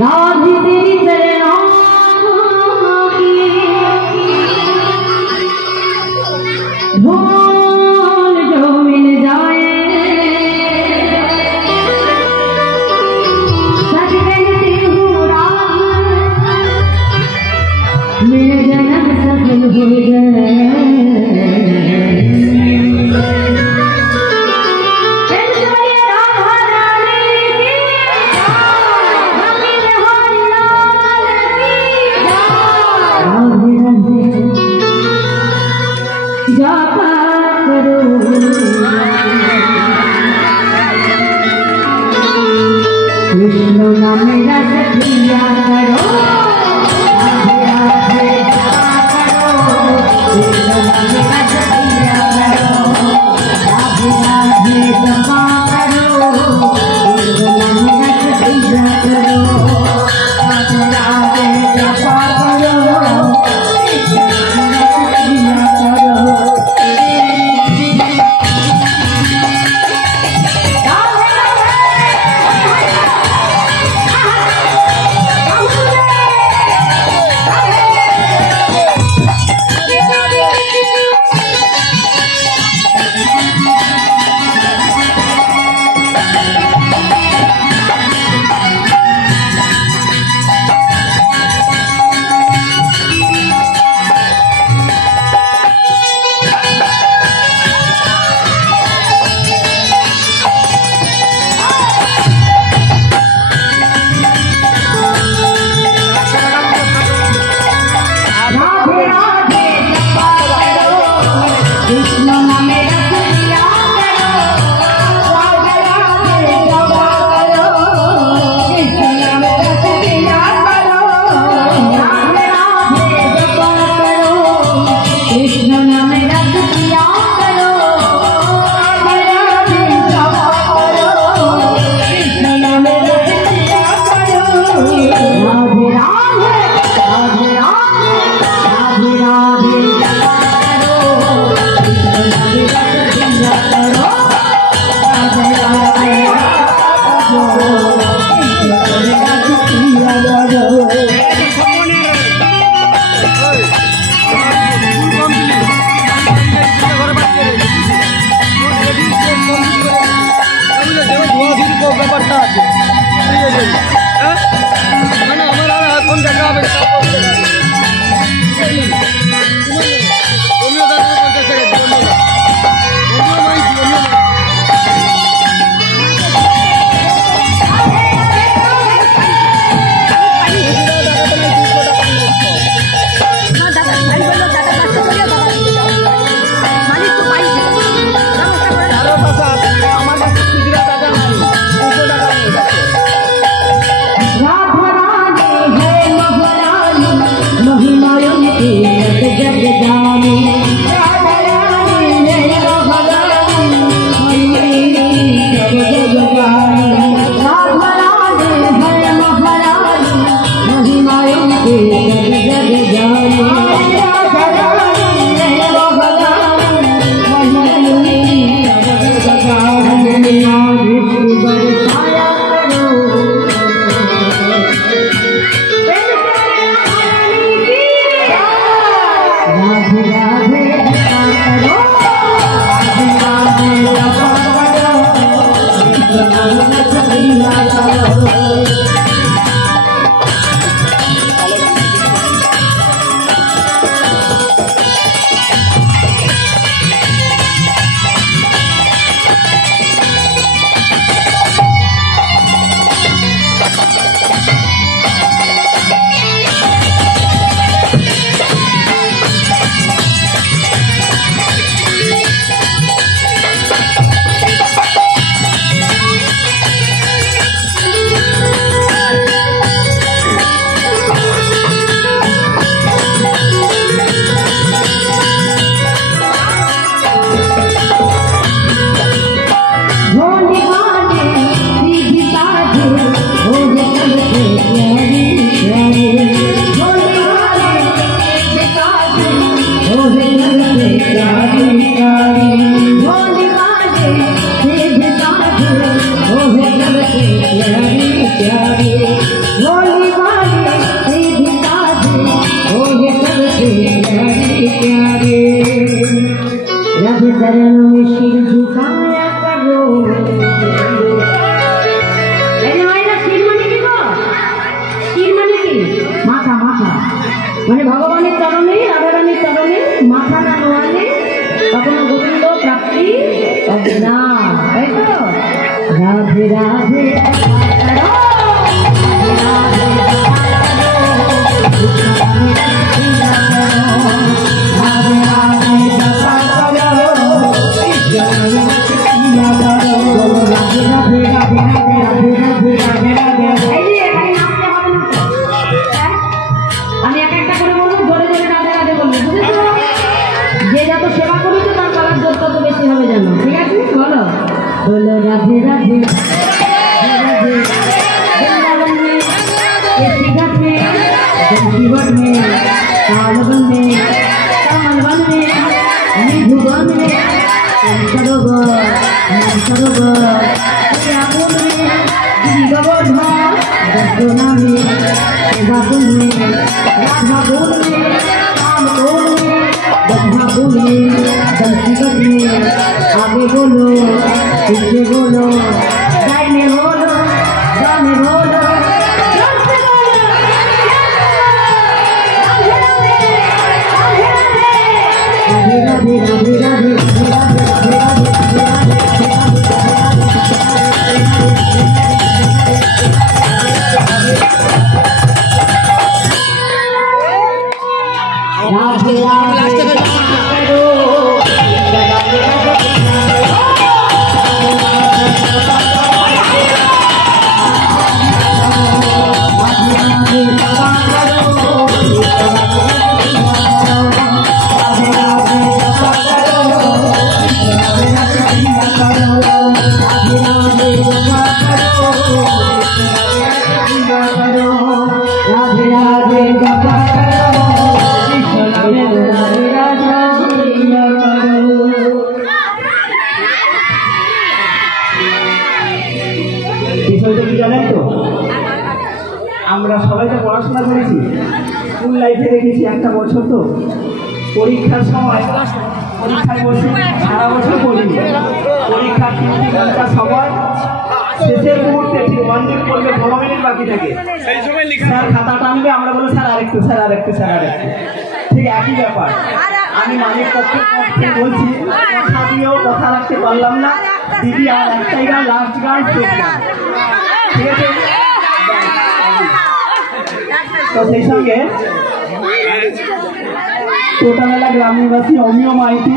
राधे तेरी चरणों की धूल जो मिल जाए सच कहती हूँ राधे मेरे जन्म सफल हो जाए। कृष्ण नाम मेरा सखिया करो राधे करो कृष्ण नाम मेरा सखिया करो राधे राधे जपा करो कृष्ण नाम मेरा सखिया करो राधे राधे जपा करो कृष्ण नाम मेरा सखिया करो। মানে ভগবানের চরণে রাধারানীর চরণে মাথা না নোয়ালে কখনো গোবিন্দ প্রাপ্তি হবে না, তাই তো? রাধে রাধে আমি এক একটা করে বলবো, জোরে জোরে রাধে রাধে বলবো, বুঝেছো? যে যত সেবা করেছে তার করার জোর তত বেশি হবে যেন, ঠিক আছে? বলো বলো রাধে রাধে রাধে वृंदावन में घाट में जीवन में कालवन में कमलवन में निधुवन में सरोवर सरोवर में गोवर्धन दर्शना में बाबुल में राधाबुल में कामकुल में दधाबुल में दंसिगत में आगे बोलो पीछे बोलो दाहिने बोलो बामे बोलो राधे राधे राधे আমরা সবাই তো পড়াশোনা করেছি, স্কুল লাইফে দেখেছি একটা বছর তো পরীক্ষার সময় পরীক্ষায় বসে সারা বছর পড়িনি, পরীক্ষার 3 ঘন্টা সময় শেষের মুহূর্তে ঠিক 1 মিনিট পড়বে, 15 মিনিট বাকি থাকে, স্যার খাতা টানবে, আমরা বলবো স্যার আরেকটু স্যার আরেকটু স্যার আরেকটু, ঠিক একই ব্যাপার। আমি মালিক পক্ষে বলছি, কথা দিয়েও কথা রাখতে পারলাম না, দিদি আর একটাই গান, লাস্ট গান, শেষ গান, ঠিক আছে? তো সেই সঙ্গে টোটামেলা গ্রাম নিবাসী অমিয় মাইতি,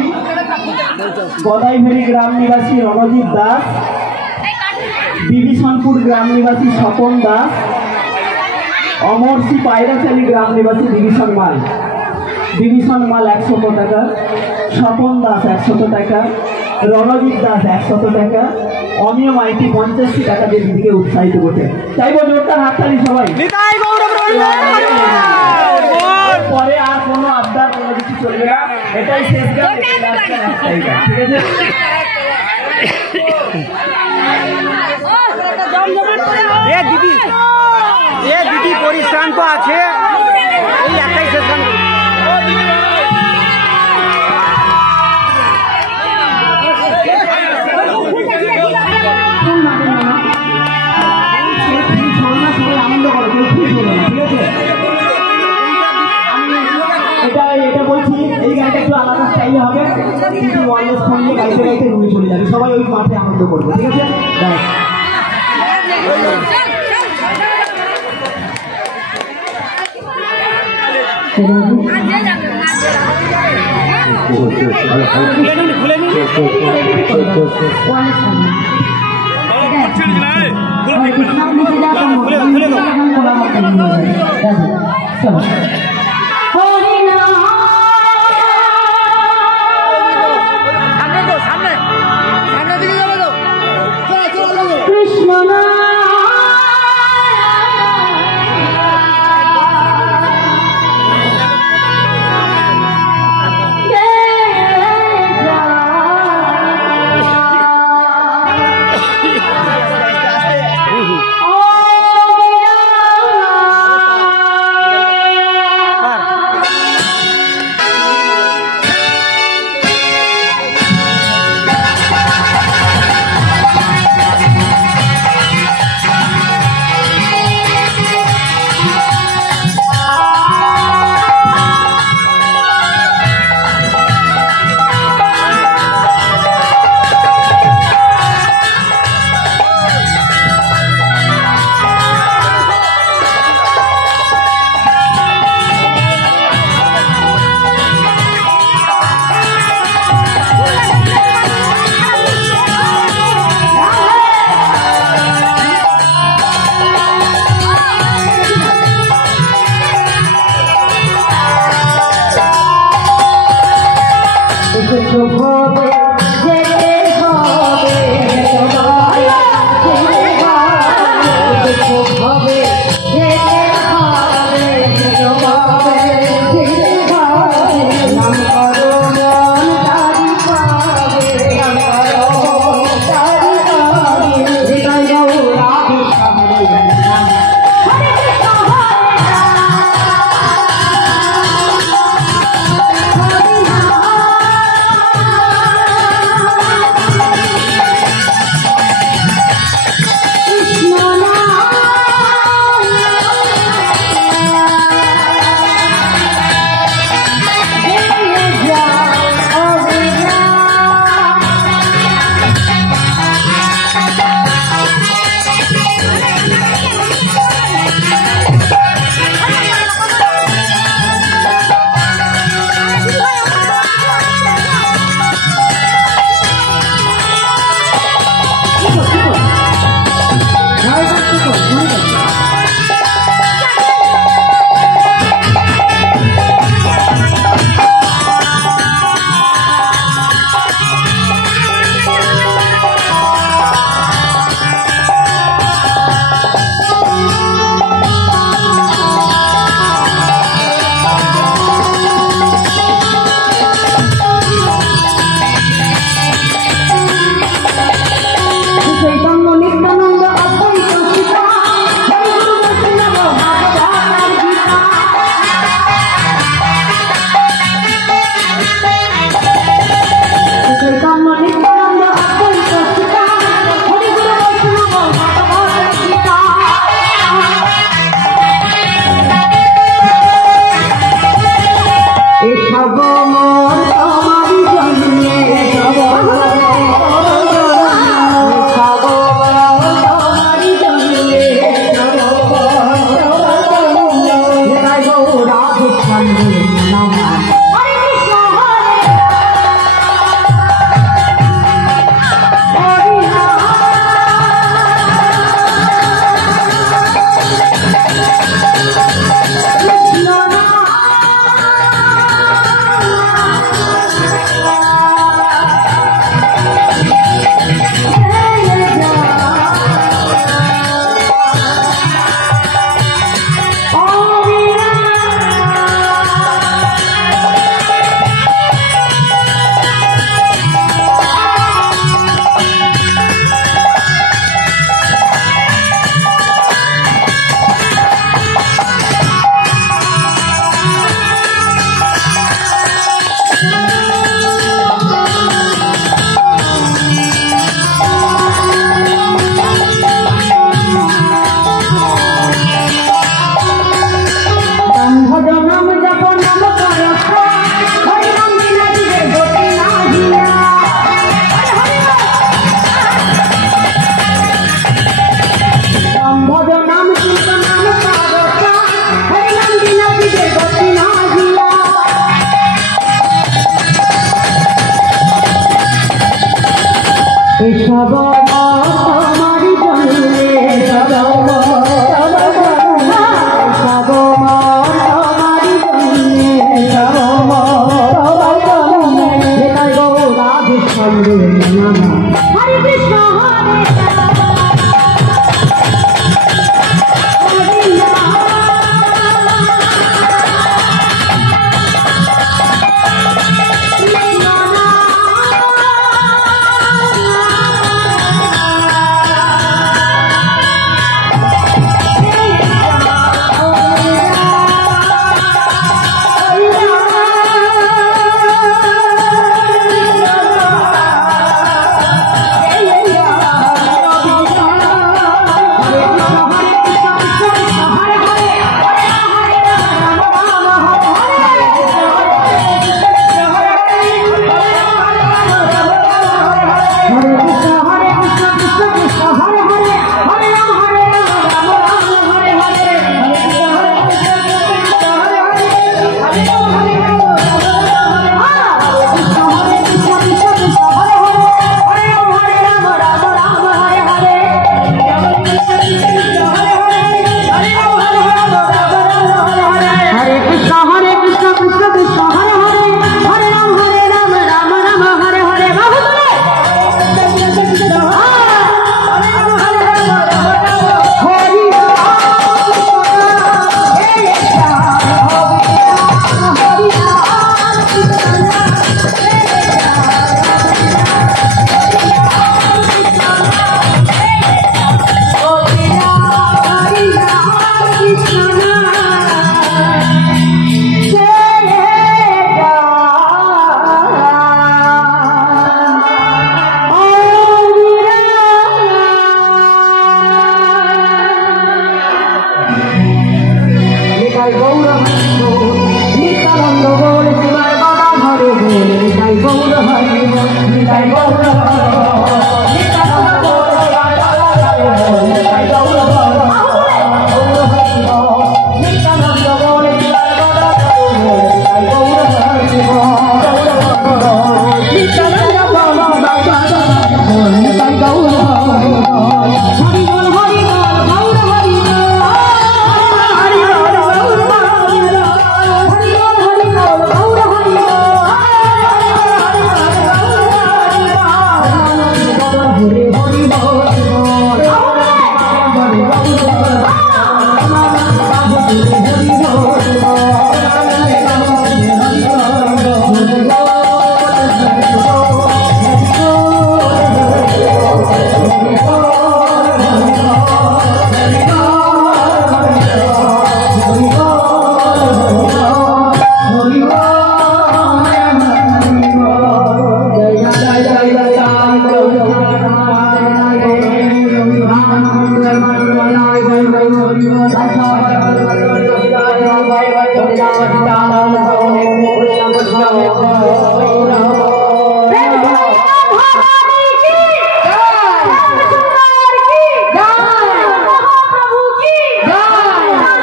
গদাইভেরি গ্রাম নিবাসী রণজিৎ দাস, বিভীষণপুর গ্রাম নিবাসী স্বপন দাস, অমরসি পায়রাচালি গ্রাম নিবাসী বিভীষণ মাল 100 টাকা, স্বপন দাস 100 টাকা, রণজিৎ দাস 100 টাকা, অমিয় মাইতি 85 টাকা দিয়ে দিদিকে উৎসাহিত করতে চাইবো। জোরদার হাততালি সবাই। পরে আর কোনো আবদার কোনো কিছু চলবে না, এটাই শেষ গান, ঠিক আছে? দিদি পরিশ্রান্ত আছে, এই একটাই শেষ গান। আনন্দ করো, ঠিক আছে? এটা বলছি, এই গানটা একটু আলাদা স্টাইলে হবে, কিন্তু ওয়ারলেস ফোন নিয়ে গাইতে গাইতে রুমে চলে যাবে, সবাই ওই মাঠে আনন্দ করবে, ঠিক আছে? খুলে